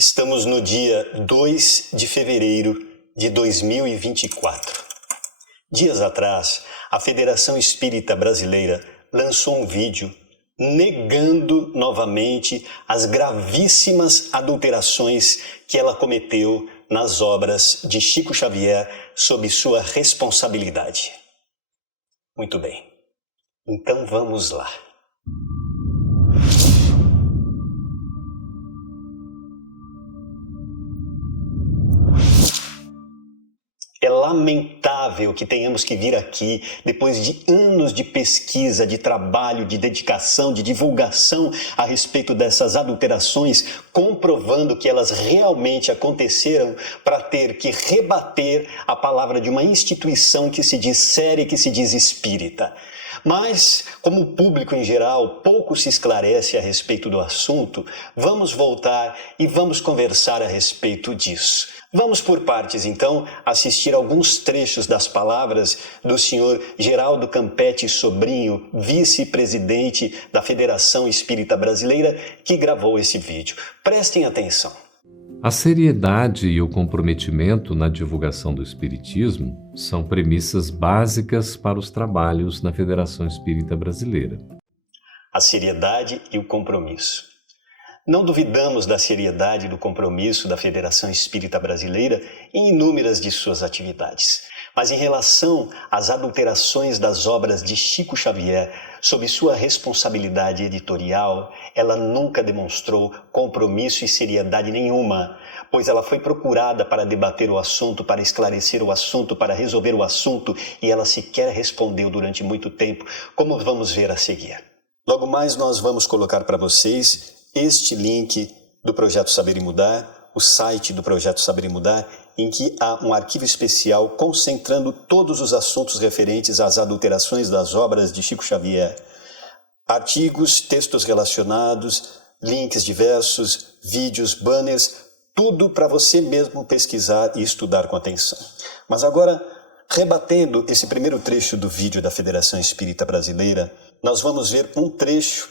Estamos no dia 2 de fevereiro de 2024. Dias atrás, a Federação Espírita Brasileira lançou um vídeo negando novamente as gravíssimas adulterações que ela cometeu nas obras de Chico Xavier sob sua responsabilidade. Muito bem, então vamos lá. É lamentável que tenhamos que vir aqui, depois de anos de pesquisa, de trabalho, de dedicação, de divulgação a respeito dessas adulterações, comprovando que elas realmente aconteceram, para ter que rebater a palavra de uma instituição que se diz séria e que se diz espírita. Mas, como o público em geral pouco se esclarece a respeito do assunto, vamos voltar e vamos conversar a respeito disso. Vamos por partes, então, assistir alguns trechos das palavras do senhor Geraldo Campetti Sobrinho, vice-presidente da Federação Espírita Brasileira, que gravou esse vídeo. Prestem atenção. A seriedade e o comprometimento na divulgação do Espiritismo são premissas básicas para os trabalhos na Federação Espírita Brasileira. A seriedade e o compromisso. Não duvidamos da seriedade e do compromisso da Federação Espírita Brasileira em inúmeras de suas atividades. Mas em relação às adulterações das obras de Chico Xavier, sob sua responsabilidade editorial, ela nunca demonstrou compromisso e seriedade nenhuma, pois ela foi procurada para debater o assunto, para esclarecer o assunto, para resolver o assunto, e ela sequer respondeu durante muito tempo, como vamos ver a seguir. Logo mais nós vamos colocar para vocês este link do Projeto Saber e Mudar, o site do Projeto Saber e Mudar, em que há um arquivo especial concentrando todos os assuntos referentes às adulterações das obras de Chico Xavier. Artigos, textos relacionados, links diversos, vídeos, banners, tudo para você mesmo pesquisar e estudar com atenção. Mas agora, rebatendo esse primeiro trecho do vídeo da Federação Espírita Brasileira, nós vamos ver um trecho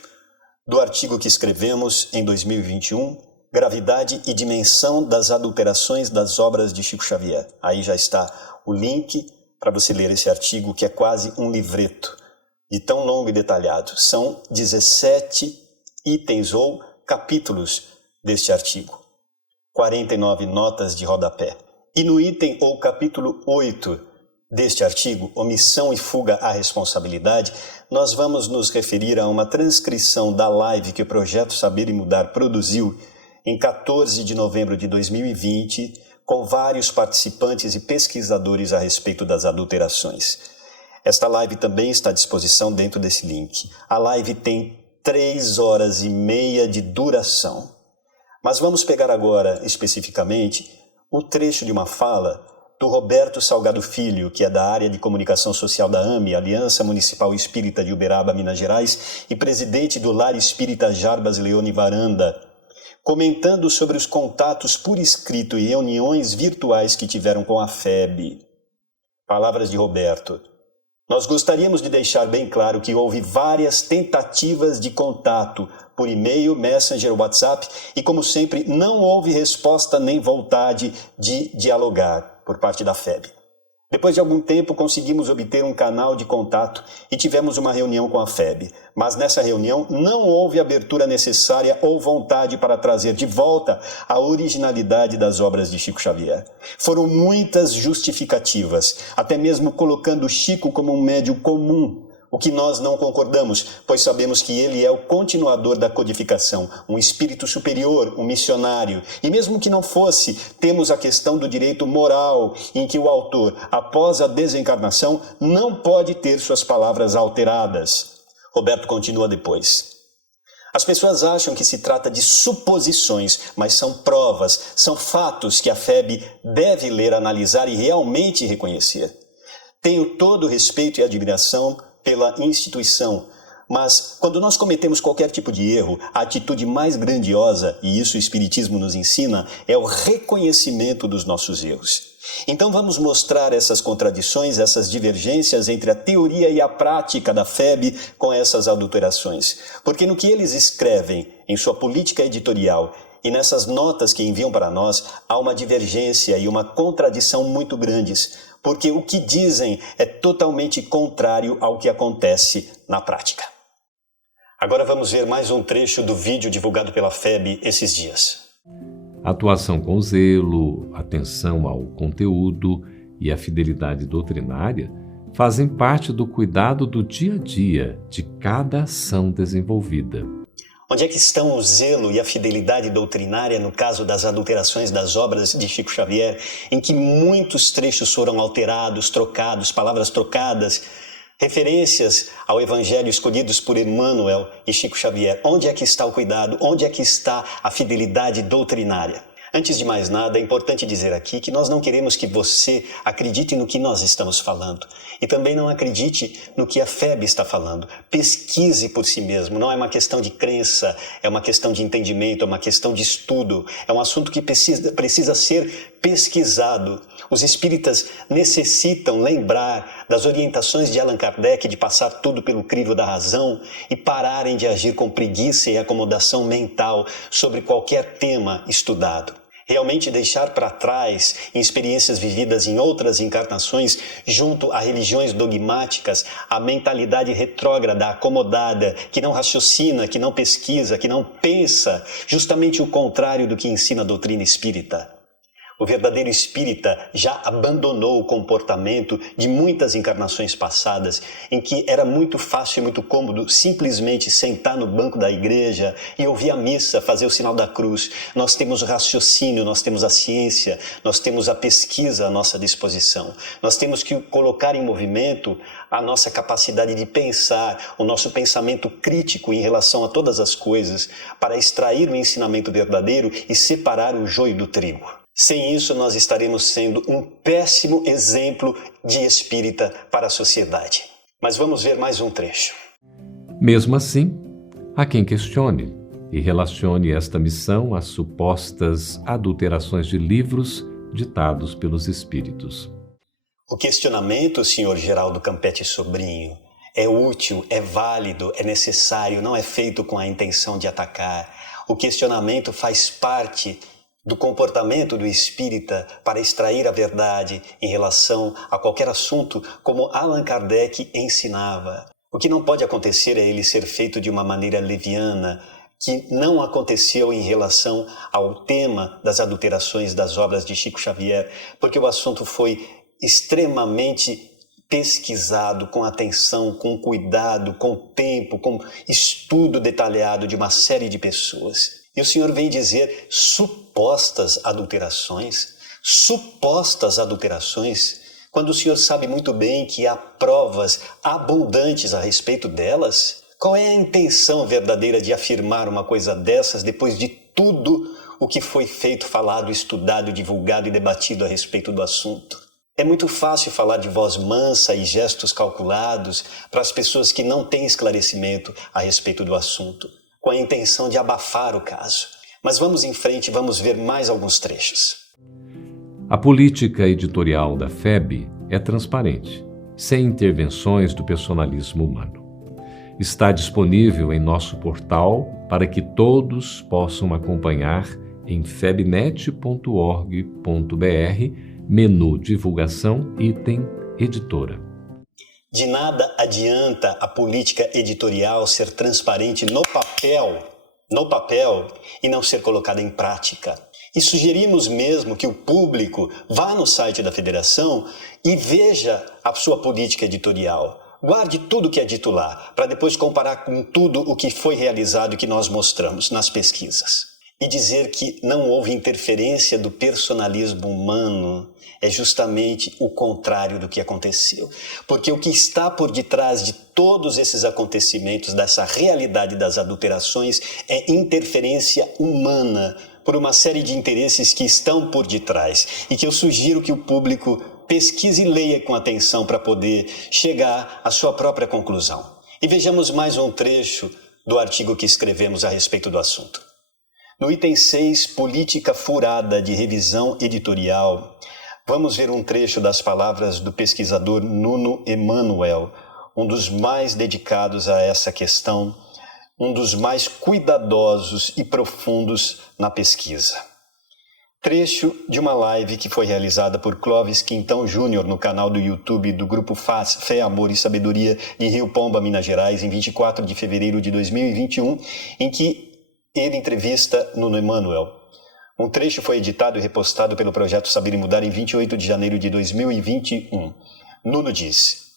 do artigo que escrevemos em 2021, Gravidade e Dimensão das Adulterações das Obras de Chico Xavier. Aí já está o link para você ler esse artigo, que é quase um livreto, de tão longo e detalhado. São 17 itens ou capítulos deste artigo, 49 notas de rodapé. E no item ou capítulo 8 deste artigo, Omissão e Fuga à Responsabilidade, nós vamos nos referir a uma transcrição da live que o Projeto Saber e Mudar produziu em 14 de novembro de 2020, com vários participantes e pesquisadores a respeito das adulterações. Esta live também está à disposição dentro desse link. A live tem 3 horas e meia de duração. Mas vamos pegar agora, especificamente, o trecho de uma fala do Roberto Salgado Filho, que é da área de comunicação social da AME, Aliança Municipal Espírita de Uberaba, Minas Gerais, e presidente do Lar Espírita Jarbas Leone Varanda, comentando sobre os contatos por escrito e reuniões virtuais que tiveram com a FEB. Palavras de Roberto. Nós gostaríamos de deixar bem claro que houve várias tentativas de contato por e-mail, Messenger, WhatsApp, e como sempre não houve resposta nem vontade de dialogar por parte da FEB. Depois de algum tempo conseguimos obter um canal de contato e tivemos uma reunião com a FEB, mas nessa reunião não houve abertura necessária ou vontade para trazer de volta a originalidade das obras de Chico Xavier. Foram muitas justificativas, até mesmo colocando Chico como um médium comum, o que nós não concordamos, pois sabemos que ele é o continuador da codificação, um espírito superior, um missionário. E mesmo que não fosse, temos a questão do direito moral, em que o autor, após a desencarnação, não pode ter suas palavras alteradas. Roberto continua depois. As pessoas acham que se trata de suposições, mas são provas, são fatos que a FEB deve ler, analisar e realmente reconhecer. Tenho todo o respeito e admiração pela instituição, mas quando nós cometemos qualquer tipo de erro, a atitude mais grandiosa, e isso o Espiritismo nos ensina, é o reconhecimento dos nossos erros. Então vamos mostrar essas contradições, essas divergências entre a teoria e a prática da FEB com essas adulterações. Porque no que eles escrevem em sua política editorial E nessas notas que enviam para nós, há uma divergência e uma contradição muito grandes, porque o que dizem é totalmente contrário ao que acontece na prática. Agora vamos ver mais um trecho do vídeo divulgado pela FEB esses dias. Atuação com zelo, atenção ao conteúdo e a fidelidade doutrinária fazem parte do cuidado do dia a dia de cada ação desenvolvida. Onde é que estão o zelo e a fidelidade doutrinária no caso das adulterações das obras de Chico Xavier, em que muitos trechos foram alterados, trocados, palavras trocadas, referências ao Evangelho escolhidos por Emmanuel e Chico Xavier? Onde é que está o cuidado? Onde é que está a fidelidade doutrinária? Antes de mais nada, é importante dizer aqui que nós não queremos que você acredite no que nós estamos falando e também não acredite no que a FEB está falando. Pesquise por si mesmo, não é uma questão de crença, é uma questão de entendimento, é uma questão de estudo, é um assunto que precisa ser pesquisado. Os espíritas necessitam lembrar das orientações de Allan Kardec de passar tudo pelo crivo da razão e pararem de agir com preguiça e acomodação mental sobre qualquer tema estudado. Realmente deixar para trás experiências vividas em outras encarnações junto a religiões dogmáticas, a mentalidade retrógrada, acomodada, que não raciocina, que não pesquisa, que não pensa, justamente o contrário do que ensina a doutrina espírita. O verdadeiro espírita já abandonou o comportamento de muitas encarnações passadas, em que era muito fácil e muito cômodo simplesmente sentar no banco da igreja e ouvir a missa, fazer o sinal da cruz. Nós temos o raciocínio, nós temos a ciência, nós temos a pesquisa à nossa disposição. Nós temos que colocar em movimento a nossa capacidade de pensar, o nosso pensamento crítico em relação a todas as coisas, para extrair o ensinamento verdadeiro e separar o joio do trigo. Sem isso, nós estaremos sendo um péssimo exemplo de espírita para a sociedade. Mas vamos ver mais um trecho. Mesmo assim, há quem questione e relacione esta missão às supostas adulterações de livros ditados pelos espíritos. O questionamento, Sr. Geraldo Campetti Sobrinho, é útil, é válido, é necessário, não é feito com a intenção de atacar. O questionamento faz parte do comportamento do espírita para extrair a verdade em relação a qualquer assunto, como Allan Kardec ensinava. O que não pode acontecer é ele ser feito de uma maneira leviana, que não aconteceu em relação ao tema das adulterações das obras de Chico Xavier, porque o assunto foi extremamente pesquisado com atenção, com cuidado, com tempo, com estudo detalhado de uma série de pessoas. E o senhor vem dizer supostas adulterações, quando o senhor sabe muito bem que há provas abundantes a respeito delas? Qual é a intenção verdadeira de afirmar uma coisa dessas depois de tudo o que foi feito, falado, estudado, divulgado e debatido a respeito do assunto? É muito fácil falar de voz mansa e gestos calculados para as pessoas que não têm esclarecimento a respeito do assunto, com a intenção de abafar o caso. Mas vamos em frente, vamos ver mais alguns trechos. A política editorial da FEB é transparente, sem intervenções do personalismo humano. Está disponível em nosso portal para que todos possam acompanhar em febnet.org.br, menu Divulgação, item Editora. De nada adianta a política editorial ser transparente no papel e não ser colocada em prática. E sugerimos mesmo que o público vá no site da Federação e veja a sua política editorial. Guarde tudo o que é dito lá, para depois comparar com tudo o que foi realizado e que nós mostramos nas pesquisas. E dizer que não houve interferência do personalismo humano é justamente o contrário do que aconteceu. Porque o que está por detrás de todos esses acontecimentos, dessa realidade das adulterações, é interferência humana por uma série de interesses que estão por detrás e que eu sugiro que o público pesquise e leia com atenção para poder chegar à sua própria conclusão. E vejamos mais um trecho do artigo que escrevemos a respeito do assunto. No item 6, Política Furada de Revisão Editorial, vamos ver um trecho das palavras do pesquisador Nuno Emanuel, um dos mais dedicados a essa questão um dos mais cuidadosos e profundos na pesquisa. Trecho de uma live que foi realizada por Clóvis Quintão Júnior no canal do YouTube do Grupo FAS, Fé, Amor e Sabedoria de Rio Pomba, Minas Gerais, em 24 de fevereiro de 2021, em que ele entrevista Nuno Emanuel. Um trecho foi editado e repostado pelo Projeto Saber e Mudar em 28 de janeiro de 2021. Nuno diz: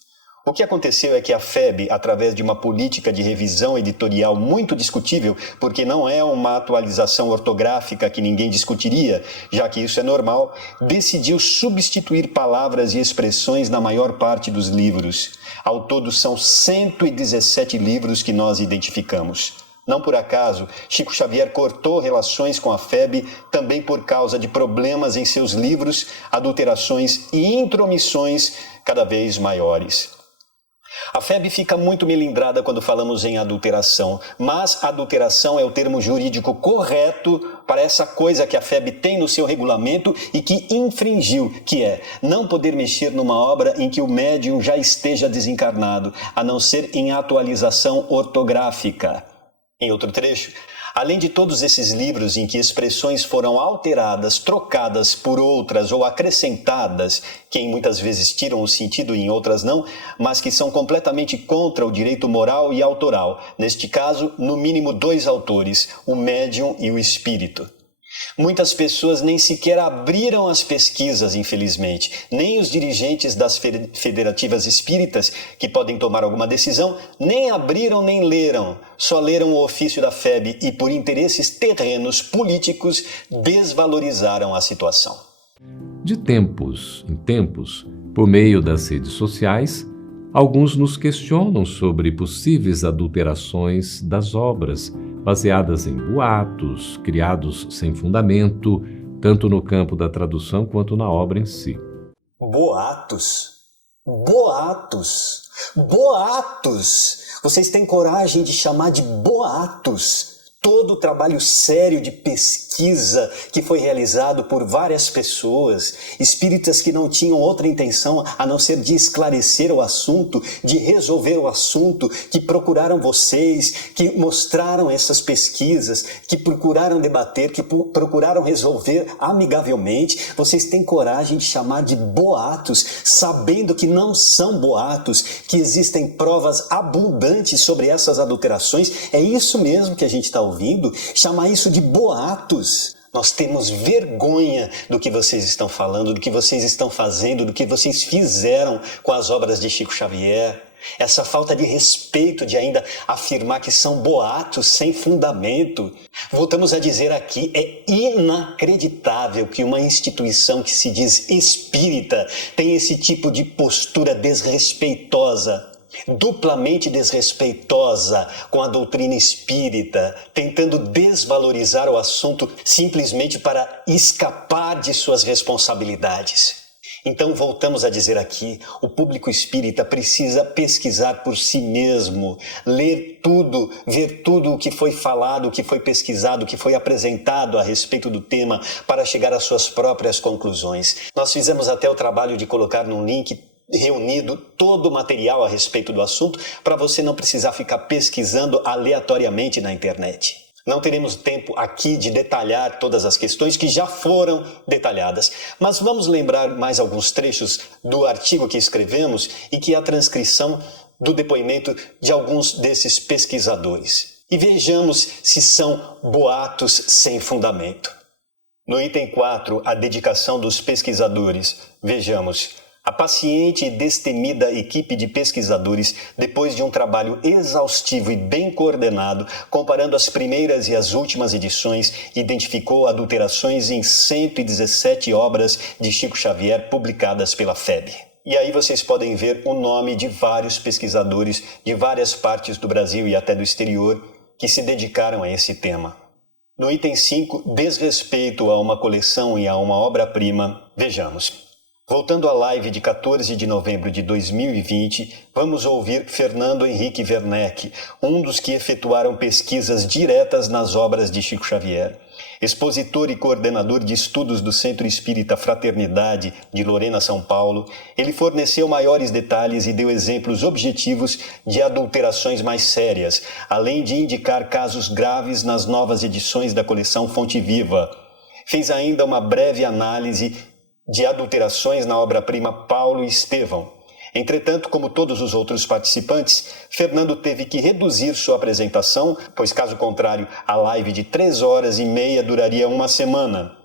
o que aconteceu é que a FEB, através de uma política de revisão editorial muito discutível, porque não é uma atualização ortográfica que ninguém discutiria, já que isso é normal, decidiu substituir palavras e expressões na maior parte dos livros. Ao todo são 117 livros que nós identificamos. Não por acaso, Chico Xavier cortou relações com a FEB também por causa de problemas em seus livros, adulterações e intromissões cada vez maiores. A FEB fica muito melindrada quando falamos em adulteração, mas adulteração é o termo jurídico correto para essa coisa que a FEB tem no seu regulamento e que infringiu, que é não poder mexer numa obra em que o médium já esteja desencarnado, a não ser em atualização ortográfica. Em outro trecho, além de todos esses livros em que expressões foram alteradas, trocadas por outras ou acrescentadas, que muitas vezes tiram o sentido e em outras não, mas que são completamente contra o direito moral e autoral, neste caso, no mínimo 2 autores, o médium e o espírito. Muitas pessoas nem sequer abriram as pesquisas, infelizmente. Nem os dirigentes das federativas espíritas, que podem tomar alguma decisão, nem abriram nem leram. Só leram o ofício da FEB e, por interesses terrenos políticos, desvalorizaram a situação. De tempos em tempos, por meio das redes sociais, alguns nos questionam sobre possíveis adulterações das obras, baseadas em boatos, criados sem fundamento, tanto no campo da tradução quanto na obra em si. Boatos? Boatos? Boatos! Vocês têm coragem de chamar de boatos todo o trabalho sério de pesquisa que foi realizado por várias pessoas, espíritas que não tinham outra intenção a não ser de esclarecer o assunto, de resolver o assunto, que procuraram vocês, que mostraram essas pesquisas, que procuraram debater, que procuraram resolver amigavelmente. Vocês têm coragem de chamar de boatos, sabendo que não são boatos, que existem provas abundantes sobre essas adulterações. É isso mesmo que a gente está ouvindo, chamar isso de boatos. Nós temos vergonha do que vocês estão falando, do que vocês estão fazendo, do que vocês fizeram com as obras de Chico Xavier. Essa falta de respeito de ainda afirmar que são boatos sem fundamento. Voltamos a dizer aqui, é inacreditável que uma instituição que se diz espírita tenha esse tipo de postura desrespeitosa, duplamente desrespeitosa com a doutrina espírita, tentando desvalorizar o assunto simplesmente para escapar de suas responsabilidades. Então voltamos a dizer aqui, o público espírita precisa pesquisar por si mesmo, ler tudo, ver tudo o que foi falado, o que foi pesquisado, o que foi apresentado a respeito do tema para chegar às suas próprias conclusões. Nós fizemos até o trabalho de colocar num link reunido todo o material a respeito do assunto para você não precisar ficar pesquisando aleatoriamente na internet. Não teremos tempo aqui de detalhar todas as questões que já foram detalhadas, mas vamos lembrar mais alguns trechos do artigo que escrevemos e que é a transcrição do depoimento de alguns desses pesquisadores. E vejamos se são boatos sem fundamento. No item 4, a dedicação dos pesquisadores, vejamos: a paciente e destemida equipe de pesquisadores, depois de um trabalho exaustivo e bem coordenado, comparando as primeiras e as últimas edições, identificou adulterações em 117 obras de Chico Xavier publicadas pela FEB. E aí vocês podem ver o nome de vários pesquisadores de várias partes do Brasil e até do exterior que se dedicaram a esse tema. No item 5, desrespeito a uma coleção e a uma obra-prima, vejamos: Voltando à live de 14 de novembro de 2020, vamos ouvir Fernando Henrique Werneck, um dos que efetuaram pesquisas diretas nas obras de Chico Xavier. Expositor e coordenador de estudos do Centro Espírita Fraternidade de Lorena, São Paulo, ele forneceu maiores detalhes e deu exemplos objetivos de adulterações mais sérias, além de indicar casos graves nas novas edições da coleção Fonte Viva. Fez ainda uma breve análise de adulterações na obra-prima Paulo e Estevão. Entretanto, como todos os outros participantes, Fernando teve que reduzir sua apresentação, pois caso contrário, a live de 3h30 duraria uma semana.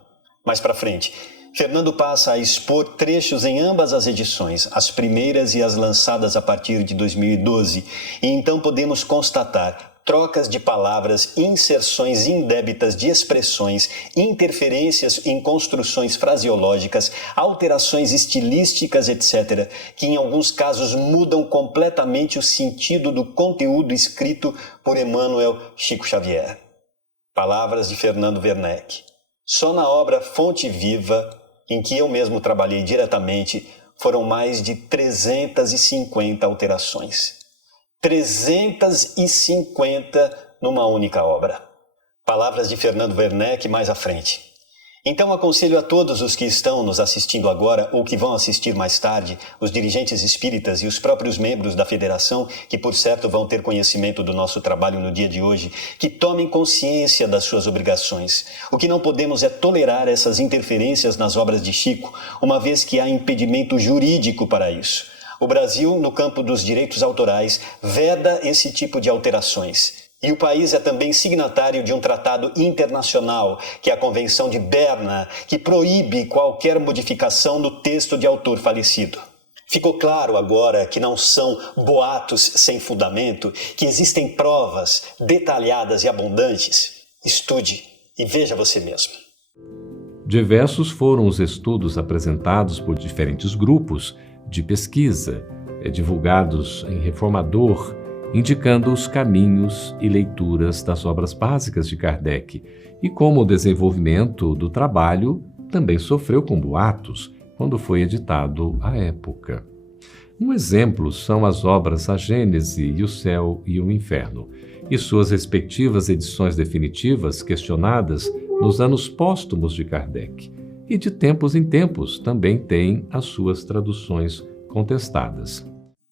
Mais para frente, Fernando passa a expor trechos em ambas as edições, as primeiras e as lançadas a partir de 2012, e então podemos constatar trocas de palavras, inserções indébitas de expressões, interferências em construções fraseológicas, alterações estilísticas, etc., que em alguns casos mudam completamente o sentido do conteúdo escrito por Emmanuel Chico Xavier. Palavras de Fernando Werneck. Só na obra Fonte Viva, em que eu mesmo trabalhei diretamente, foram mais de 350 alterações. 350 numa única obra. Palavras de Fernando Werneck mais à frente. Então aconselho a todos os que estão nos assistindo agora ou que vão assistir mais tarde, os dirigentes espíritas e os próprios membros da federação, que por certo vão ter conhecimento do nosso trabalho no dia de hoje, que tomem consciência das suas obrigações. O que não podemos é tolerar essas interferências nas obras de Chico, uma vez que há impedimento jurídico para isso. O Brasil, no campo dos direitos autorais, veda esse tipo de alterações. E o país é também signatário de um tratado internacional, que é a Convenção de Berna, que proíbe qualquer modificação no texto de autor falecido. Ficou claro agora que não são boatos sem fundamento, que existem provas detalhadas e abundantes? Estude e veja você mesmo. Diversos foram os estudos apresentados por diferentes grupos de pesquisa, divulgados em Reformador, indicando os caminhos e leituras das obras básicas de Kardec, e como o desenvolvimento do trabalho também sofreu com boatos quando foi editado à época. Um exemplo são as obras A Gênese e o Céu e o Inferno, e suas respectivas edições definitivas questionadas nos anos póstumos de Kardec, e de tempos em tempos também tem as suas traduções contestadas.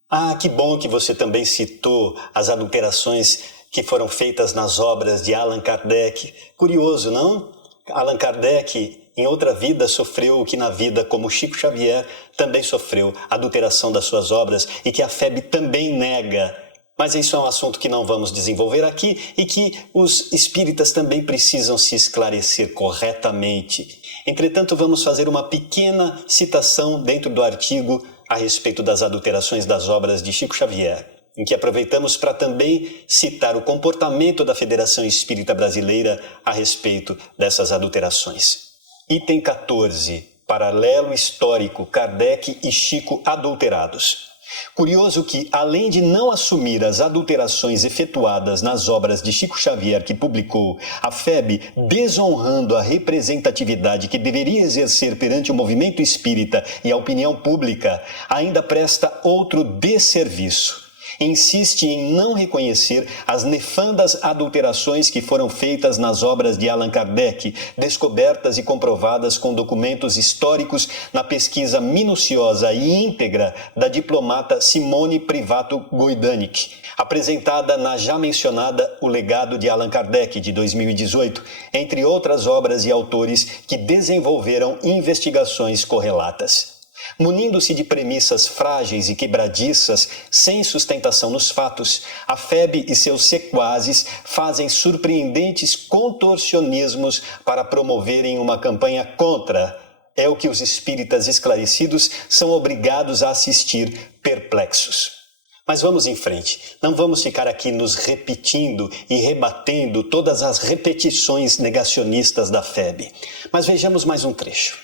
Ah, que bom que você também citou as adulterações que foram feitas nas obras de Allan Kardec. Curioso, não? Allan Kardec, em outra vida, sofreu o que na vida, como Chico Xavier, também sofreu, adulteração das suas obras, e que a FEB também nega. Mas isso é um assunto que não vamos desenvolver aqui e que os espíritas também precisam se esclarecer corretamente. Entretanto, vamos fazer uma pequena citação dentro do artigo a respeito das adulterações das obras de Chico Xavier, em que aproveitamos para também citar o comportamento da Federação Espírita Brasileira a respeito dessas adulterações. Item 14. Paralelo histórico Kardec e Chico adulterados. Curioso que, além de não assumir as adulterações efetuadas nas obras de Chico Xavier que publicou, a FEB, desonrando a representatividade que deveria exercer perante o movimento espírita e a opinião pública, ainda presta outro desserviço. Insiste em não reconhecer as nefandas adulterações que foram feitas nas obras de Allan Kardec, descobertas e comprovadas com documentos históricos na pesquisa minuciosa e íntegra da diplomata Simone Privato Goidanik, apresentada na já mencionada O Legado de Allan Kardec, de 2018, entre outras obras e autores que desenvolveram investigações correlatas. Munindo-se de premissas frágeis e quebradiças, sem sustentação nos fatos, a FEB e seus sequazes fazem surpreendentes contorcionismos para promoverem uma campanha contra. É o que os espíritas esclarecidos são obrigados a assistir perplexos. Mas vamos em frente. Não vamos ficar aqui nos repetindo e rebatendo todas as repetições negacionistas da FEB. Mas vejamos mais um trecho.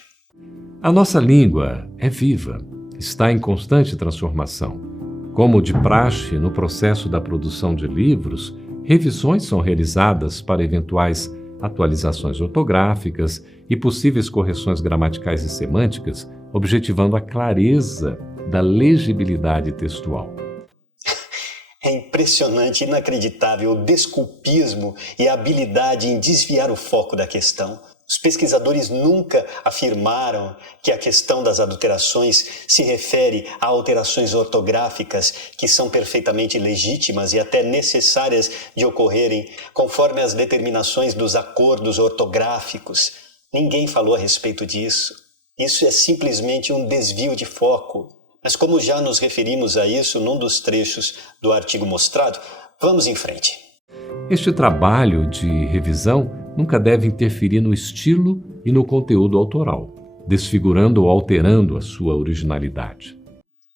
A nossa língua é viva, está em constante transformação. Como de praxe no processo da produção de livros, revisões são realizadas para eventuais atualizações ortográficas e possíveis correções gramaticais e semânticas, objetivando a clareza da legibilidade textual. É impressionante, inacreditável o desculpismo e a habilidade em desviar o foco da questão. Os pesquisadores nunca afirmaram que a questão das adulterações se refere a alterações ortográficas que são perfeitamente legítimas e até necessárias de ocorrerem conforme as determinações dos acordos ortográficos. Ninguém falou a respeito disso. Isso é simplesmente um desvio de foco. Mas como já nos referimos a isso num dos trechos do artigo mostrado, vamos em frente. Este trabalho de revisão nunca deve interferir no estilo e no conteúdo autoral, desfigurando ou alterando a sua originalidade.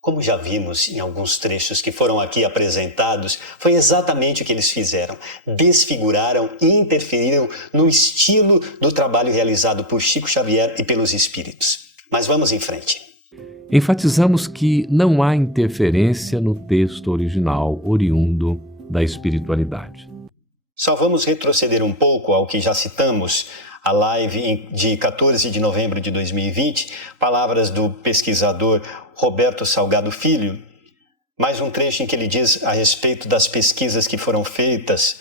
Como já vimos em alguns trechos que foram aqui apresentados, foi exatamente o que eles fizeram. Desfiguraram e interferiram no estilo do trabalho realizado por Chico Xavier e pelos espíritos. Mas vamos em frente. Enfatizamos que não há interferência no texto original oriundo da espiritualidade. Só vamos retroceder um pouco ao que já citamos, a live de 14 de novembro de 2020, palavras do pesquisador Roberto Salgado Filho, mais um trecho em que ele diz a respeito das pesquisas que foram feitas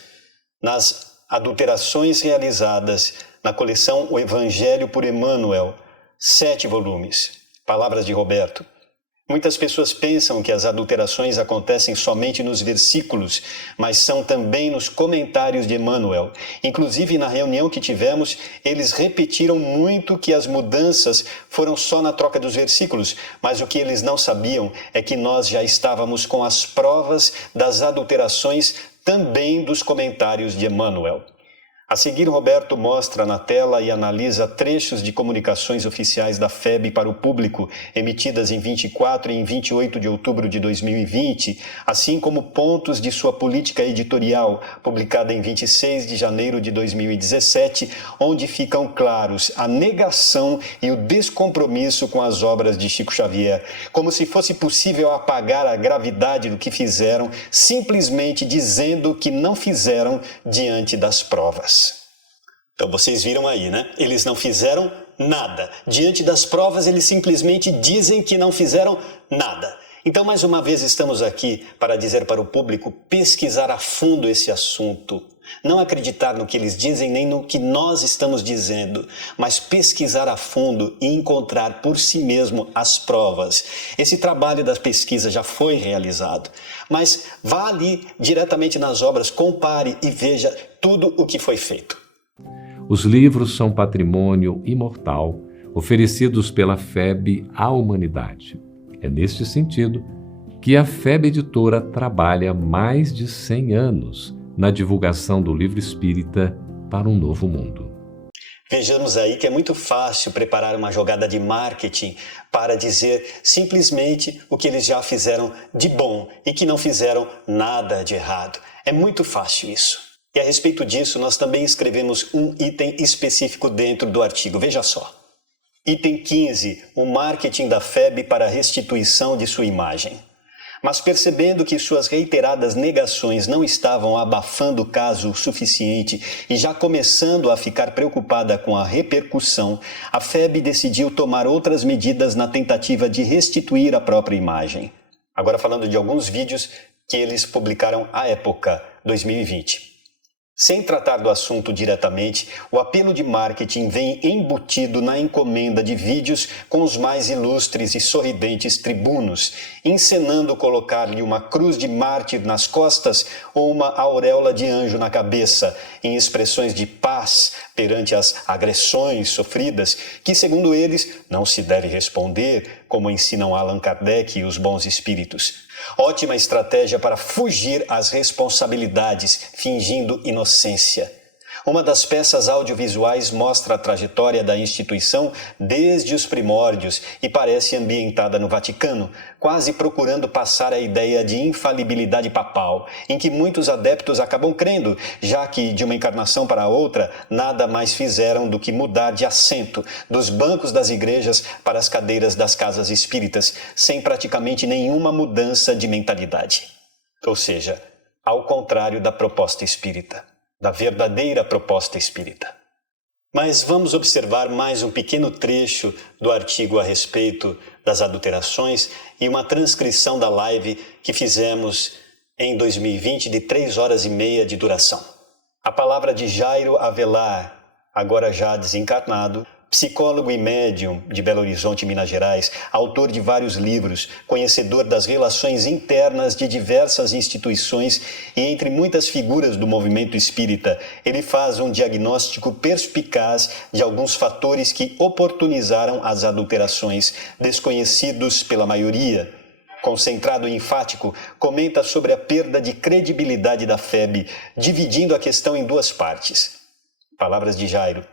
nas adulterações realizadas na coleção O Evangelho por Emmanuel, 7 volumes. Palavras de Roberto. Muitas pessoas pensam que as adulterações acontecem somente nos versículos, mas são também nos comentários de Emmanuel. Inclusive, na reunião que tivemos, eles repetiram muito que as mudanças foram só na troca dos versículos, mas o que eles não sabiam é que nós já estávamos com as provas das adulterações também dos comentários de Emmanuel. A seguir, Roberto mostra na tela e analisa trechos de comunicações oficiais da FEB para o público, emitidas em 24 e em 28 de outubro de 2020, assim como pontos de sua política editorial, publicada em 26 de janeiro de 2017, onde ficam claros a negação e o descompromisso com as obras de Chico Xavier, como se fosse possível apagar a gravidade do que fizeram, simplesmente dizendo que não fizeram diante das provas. Então vocês viram aí, né? Eles não fizeram nada. Diante das provas, eles simplesmente dizem que não fizeram nada. Então, mais uma vez, estamos aqui para dizer para o público pesquisar a fundo esse assunto. Não acreditar no que eles dizem nem no que nós estamos dizendo, mas pesquisar a fundo e encontrar por si mesmo as provas. Esse trabalho da pesquisa já foi realizado, mas vá ali diretamente nas obras, compare e veja tudo o que foi feito. Os livros são patrimônio imortal oferecidos pela FEB à humanidade. É neste sentido que a FEB Editora trabalha há mais de 100 anos na divulgação do livro espírita para um novo mundo. Vejamos aí que é muito fácil preparar uma jogada de marketing para dizer simplesmente o que eles já fizeram de bom e que não fizeram nada de errado. É muito fácil isso. E a respeito disso, nós também escrevemos um item específico dentro do artigo. Veja só. Item 15. O marketing da FEB para a restituição de sua imagem. Mas percebendo que suas reiteradas negações não estavam abafando o caso o suficiente e já começando a ficar preocupada com a repercussão, a FEB decidiu tomar outras medidas na tentativa de restituir a própria imagem. Agora falando de alguns vídeos que eles publicaram à época, 2020. Sem tratar do assunto diretamente, o apelo de marketing vem embutido na encomenda de vídeos com os mais ilustres e sorridentes tribunos, encenando colocar-lhe uma cruz de mártir nas costas ou uma auréola de anjo na cabeça, em expressões de paz perante as agressões sofridas, que, segundo eles, não se deve responder, como ensinam Allan Kardec e os bons espíritos. Ótima estratégia para fugir às responsabilidades, fingindo inocência. Uma das peças audiovisuais mostra a trajetória da instituição desde os primórdios e parece ambientada no Vaticano, quase procurando passar a ideia de infalibilidade papal, em que muitos adeptos acabam crendo, já que de uma encarnação para outra nada mais fizeram do que mudar de assento dos bancos das igrejas para as cadeiras das casas espíritas, sem praticamente nenhuma mudança de mentalidade. Ou seja, ao contrário da proposta espírita. Da verdadeira proposta espírita. Mas vamos observar mais um pequeno trecho do artigo a respeito das adulterações e uma transcrição da live que fizemos em 2020 de 3 horas e meia de duração. A palavra de Jairo Avelar, agora já desencarnado, psicólogo e médium de Belo Horizonte, Minas Gerais, autor de vários livros, conhecedor das relações internas de diversas instituições e entre muitas figuras do movimento espírita, ele faz um diagnóstico perspicaz de alguns fatores que oportunizaram as adulterações, desconhecidos pela maioria. Concentrado e enfático, comenta sobre a perda de credibilidade da FEB, dividindo a questão em 2 partes. Palavras de Jairo.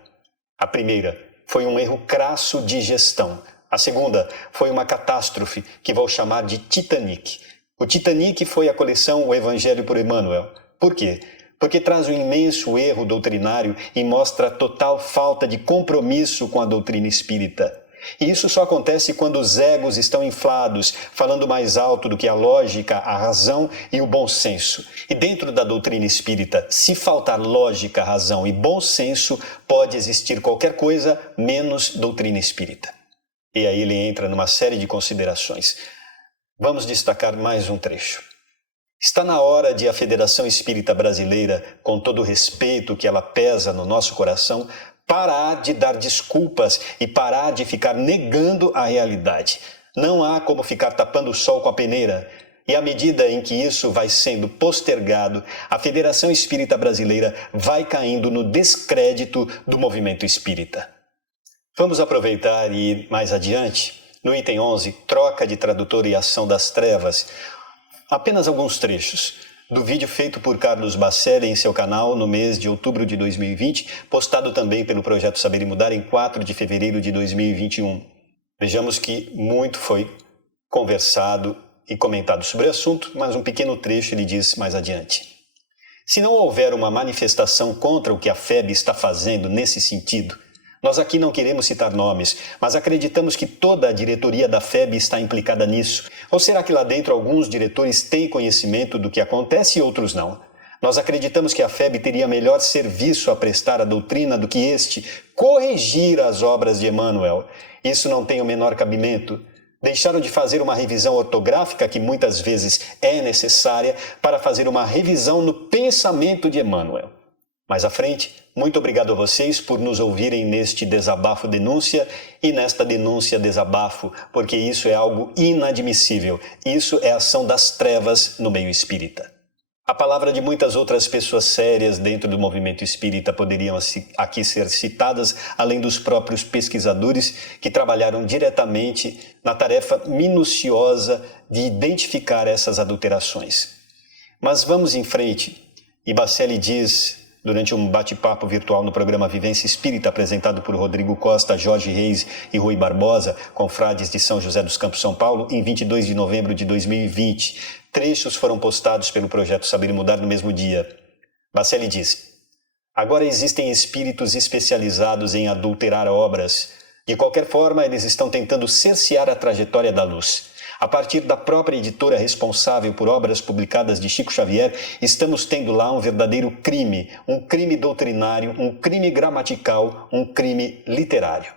A primeira: foi um erro crasso de gestão. A segunda foi uma catástrofe que vou chamar de Titanic. O Titanic foi a coleção O Evangelho por Emmanuel. Por quê? Porque traz um imenso erro doutrinário e mostra a total falta de compromisso com a doutrina espírita. E isso só acontece quando os egos estão inflados, falando mais alto do que a lógica, a razão e o bom senso. E dentro da doutrina espírita, se faltar lógica, razão e bom senso, pode existir qualquer coisa menos doutrina espírita. E aí ele entra numa série de considerações. Vamos destacar mais um trecho. Está na hora de a Federação Espírita Brasileira, com todo o respeito que ela pesa no nosso coração, parar de dar desculpas e parar de ficar negando a realidade. Não há como ficar tapando o sol com a peneira. E à medida em que isso vai sendo postergado, a Federação Espírita Brasileira vai caindo no descrédito do movimento espírita. Vamos aproveitar e ir mais adiante. No item 11, troca de tradutor e ação das trevas. Apenas alguns trechos do vídeo feito por Carlos Bacelli em seu canal no mês de outubro de 2020, postado também pelo Projeto Saber e Mudar em 4 de fevereiro de 2021. Vejamos que muito foi conversado e comentado sobre o assunto, mas um pequeno trecho ele diz mais adiante. Se não houver uma manifestação contra o que a FEB está fazendo nesse sentido, nós aqui não queremos citar nomes, mas acreditamos que toda a diretoria da FEB está implicada nisso. Ou será que lá dentro alguns diretores têm conhecimento do que acontece e outros não? Nós acreditamos que a FEB teria melhor serviço a prestar à doutrina do que este, corrigir as obras de Emmanuel. Isso não tem o menor cabimento. Deixaram de fazer uma revisão ortográfica que muitas vezes é necessária para fazer uma revisão no pensamento de Emmanuel. Mais à frente, muito obrigado a vocês por nos ouvirem neste desabafo denúncia e nesta denúncia desabafo, porque isso é algo inadmissível. Isso é ação das trevas no meio espírita. A palavra de muitas outras pessoas sérias dentro do movimento espírita poderiam aqui ser citadas, além dos próprios pesquisadores que trabalharam diretamente na tarefa minuciosa de identificar essas adulterações. Mas vamos em frente. E Bacelli diz, durante um bate-papo virtual no programa Vivência Espírita, apresentado por Rodrigo Costa, Jorge Reis e Rui Barbosa, confrades de São José dos Campos, São Paulo, em 22 de novembro de 2020. Trechos foram postados pelo Projeto Saber e Mudar no mesmo dia. Bacelli diz: agora existem espíritos especializados em adulterar obras. De qualquer forma, eles estão tentando cercear a trajetória da luz. A partir da própria editora responsável por obras publicadas de Chico Xavier, estamos tendo lá um verdadeiro crime, um crime doutrinário, um crime gramatical, um crime literário.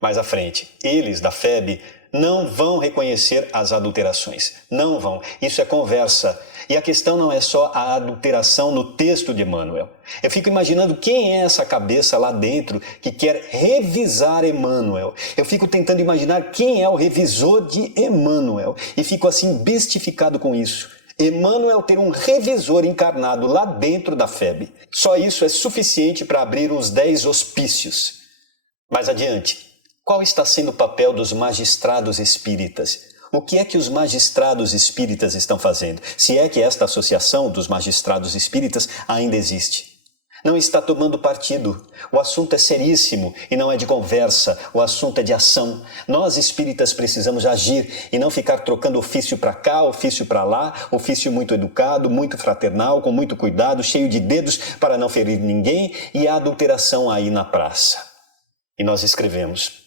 Mais à frente, eles, da FEB, não vão reconhecer as adulterações. Não vão. Isso é conversa. E a questão não é só a adulteração no texto de Emmanuel. Eu fico imaginando quem é essa cabeça lá dentro que quer revisar Emmanuel. Eu fico tentando imaginar quem é o revisor de Emmanuel. E fico assim bestificado com isso. Emmanuel ter um revisor encarnado lá dentro da FEB. Só isso é suficiente para abrir uns 10 hospícios. Mais adiante, qual está sendo o papel dos magistrados espíritas? O que é que os magistrados espíritas estão fazendo? Se é que esta associação dos magistrados espíritas ainda existe. Não está tomando partido. O assunto é seríssimo e não é de conversa. O assunto é de ação. Nós espíritas precisamos agir e não ficar trocando ofício para cá, ofício para lá, ofício muito educado, muito fraternal, com muito cuidado, cheio de dedos para não ferir ninguém e a adulteração aí na praça. E nós escrevemos: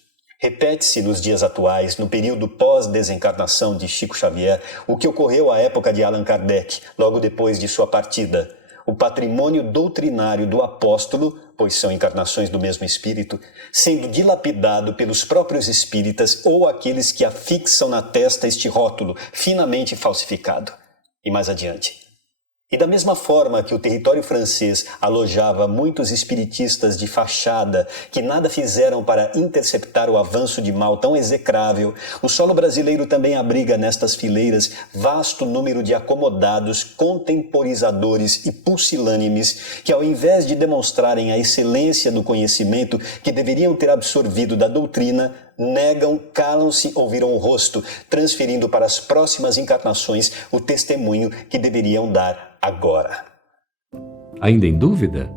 repete-se nos dias atuais, no período pós-desencarnação de Chico Xavier, o que ocorreu à época de Allan Kardec, logo depois de sua partida. o patrimônio doutrinário do apóstolo, pois são encarnações do mesmo espírito, sendo dilapidado pelos próprios espíritas ou aqueles que afixam na testa este rótulo, finamente falsificado. E mais adiante. E da mesma forma que o território francês alojava muitos espiritistas de fachada que nada fizeram para interceptar o avanço de mal tão execrável, o solo brasileiro também abriga nestas fileiras vasto número de acomodados, contemporizadores e pusilânimes que, ao invés de demonstrarem a excelência do conhecimento que deveriam ter absorvido da doutrina, negam, calam-se ou viram o rosto, transferindo para as próximas encarnações o testemunho que deveriam dar agora. Ainda em dúvida?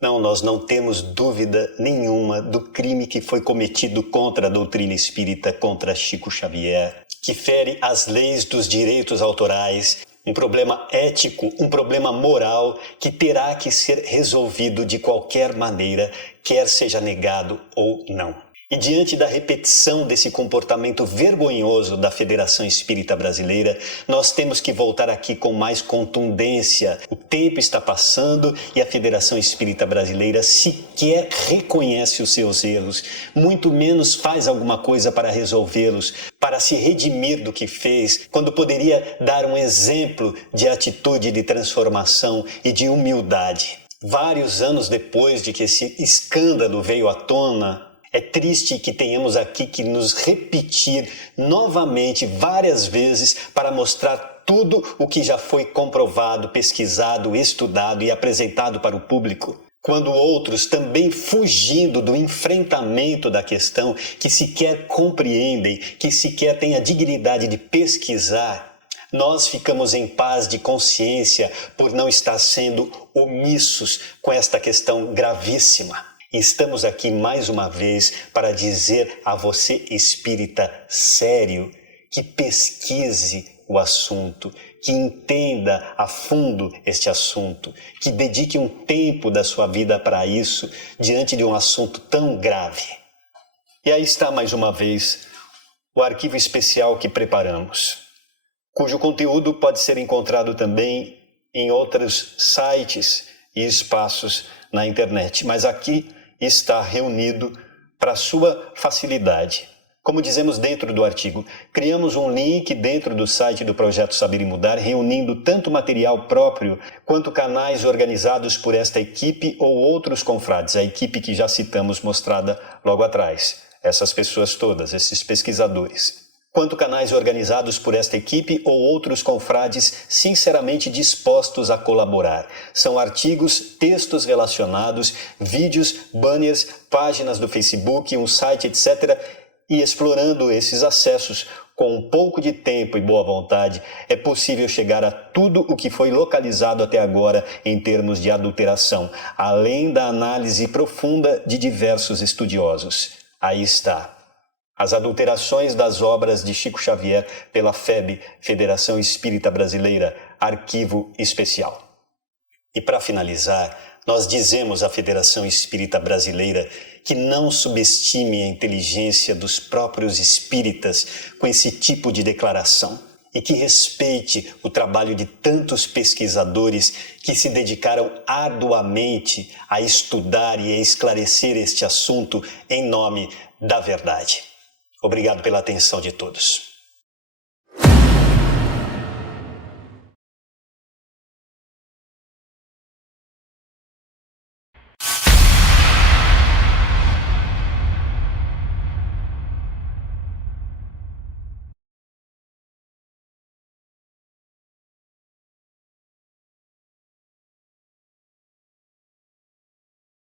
Não, nós não temos dúvida nenhuma do crime que foi cometido contra a doutrina espírita, contra Chico Xavier, que fere as leis dos direitos autorais, um problema ético, um problema moral que terá que ser resolvido de qualquer maneira, quer seja negado ou não. E diante da repetição desse comportamento vergonhoso da Federação Espírita Brasileira, nós temos que voltar aqui com mais contundência. O tempo está passando e a Federação Espírita Brasileira sequer reconhece os seus erros, muito menos faz alguma coisa para resolvê-los, para se redimir do que fez, quando poderia dar um exemplo de atitude de transformação e de humildade. Vários anos depois de que esse escândalo veio à tona, é triste que tenhamos aqui que nos repetir novamente várias vezes para mostrar tudo o que já foi comprovado, pesquisado, estudado e apresentado para o público. Quando outros, também fugindo do enfrentamento da questão, que sequer compreendem, que sequer têm a dignidade de pesquisar, nós ficamos em paz de consciência por não estar sendo omissos com esta questão gravíssima. Estamos aqui mais uma vez para dizer a você, espírita sério, que pesquise o assunto, que entenda a fundo este assunto, que dedique um tempo da sua vida para isso, diante de um assunto tão grave. E aí está mais uma vez o arquivo especial que preparamos, cujo conteúdo pode ser encontrado também em outros sites e espaços na internet, mas aqui está reunido para sua facilidade. Como dizemos dentro do artigo, criamos um link dentro do site do Projeto Saber e Mudar, reunindo tanto material próprio quanto canais organizados por esta equipe ou outros confrades, a equipe que já citamos mostrada logo atrás, essas pessoas todas, esses pesquisadores. Quanto canais organizados por esta equipe ou outros confrades sinceramente dispostos a colaborar. São artigos, textos relacionados, vídeos, banners, páginas do Facebook, um site, etc. E explorando esses acessos com um pouco de tempo e boa vontade, é possível chegar a tudo o que foi localizado até agora em termos de adulteração, além da análise profunda de diversos estudiosos. Aí está. As adulterações das obras de Chico Xavier pela FEB, Federação Espírita Brasileira, arquivo especial. E para finalizar, nós dizemos à Federação Espírita Brasileira que não subestime a inteligência dos próprios espíritas com esse tipo de declaração e que respeite o trabalho de tantos pesquisadores que se dedicaram arduamente a estudar e a esclarecer este assunto em nome da verdade. Obrigado pela atenção de todos.